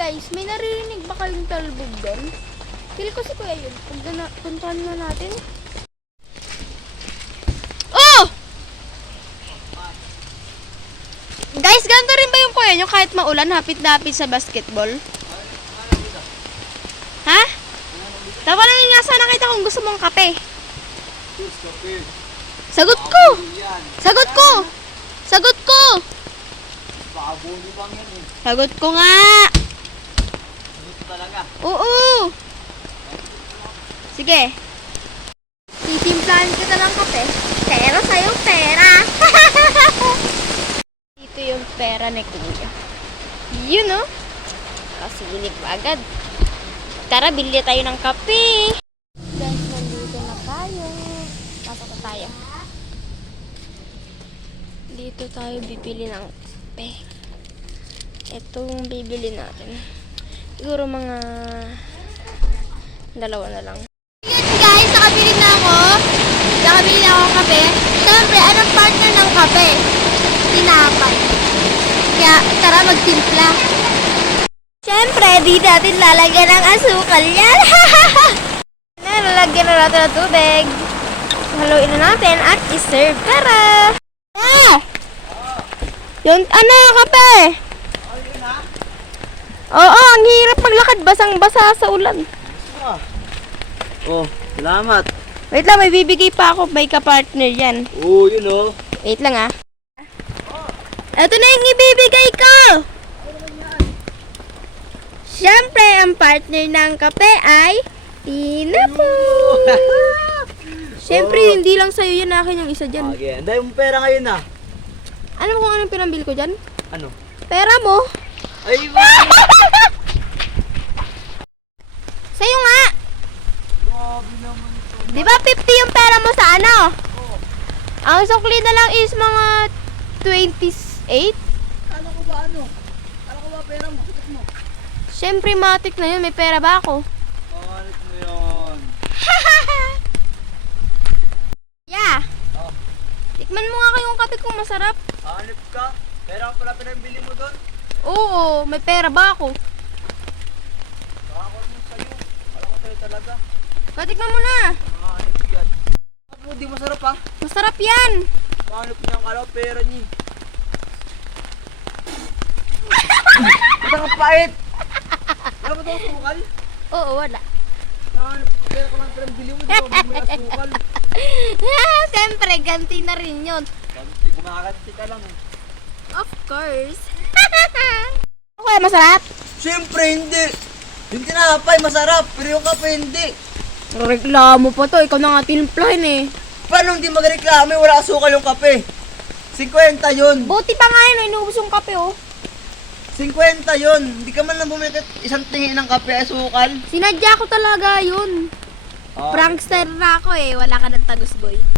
Guys, may naririnig ba kayong talbog doon? Feel ko si Kuya yun. Puntahan na natin. Oh! Guys, ganito rin ba yung Kuya nyo kahit maulan, hapit na hapit sa basketball? Ha? Tawa lang nga sana kita kung gusto mong kape. Sagot ko! Sagot ko! Sagot ko! Sagot ko nga! Oo! Sige. Titimplahan kita ng kape. Pero sa'yo pera. Dito yung pera ni Kuya. Yun no? Kasilip agad. Tara, bili tayo ng kape. Guys, nandito na tayo. Pasok na tayo. Dito tayo bibili ng kape. Ito yung bibili natin. Siguro mga dalawa na lang. Guys, nakabili na ako. Nakabili na ako ng kape. Siyempre, anong partner ng kape? Tinapay. Kaya, tara magtimpla. Siyempre, di natin lalagyan ng asukal yan. Lalagyan na natin ng tubig. Haluin na natin at iserve. Tara! Yung ano, kape? Oo, ang hirap maglakad. Basang-basa sa ulan. Oh, salamat. Wait lang, may bibigay pa ako. May ka-partner yan. Oo, yun oh. Wait lang ah. Ito na yung ibibigay ko! Siyempre, ang partner ng kape ay Tinapo. Siyempre, hindi lang sa'yo yan. Akin yung isa dyan. Okay, anday mo pera ngayon ah. Alam mo kung anong pinambil ko dyan? Ano? Pera mo. Ay, ba? Sa'yo nga. Grabe naman ito. Di ba 50 yung pera mo sa ano? Ang sukli na lang is mga 28. Kala ko ba ano? Kala ko ba pera mo? Kitas mo? Siyempre, matik na yun. May pera ba ako? Kalit mo yun. Yeah. Oh. Tikman mo nga kayong kape kung masarap. Hanip ka? Pera pala pinambili mo doon? Oo, may pera ba ako? Kakakon mo sa'yo. Kala ko sa'yo talaga. Tikman mo na. Hanip yan. Ako, di masarap ah. Masarap yan. Hanip niya ang kala ko pera niya. Ba't ang pait? Wala ba ito ang sukal? Oo, wala. Hanip, pera ko lang pinambili mo. Di ba mo na sukal? Siyempre, ganti na rin yun. Ganti, kumakaganti ka lang eh. Of course. Okay, masarap? Siyempre hindi. Yung tinapay masarap, pero yung kape hindi. Reklamo pa to. Ikaw na nga tinimplahin eh. Paano hindi magreklamo? Wala asukal yung kape. 50 yun. Buti pa nga yun. Inuubos yung kape oh. 50 yun. Hindi ka man lang bumili kahit isang tingin ng kape asukal. Sinadya ko talaga yun. Oh. Prankster na ako eh. Wala ka ng tagus boy.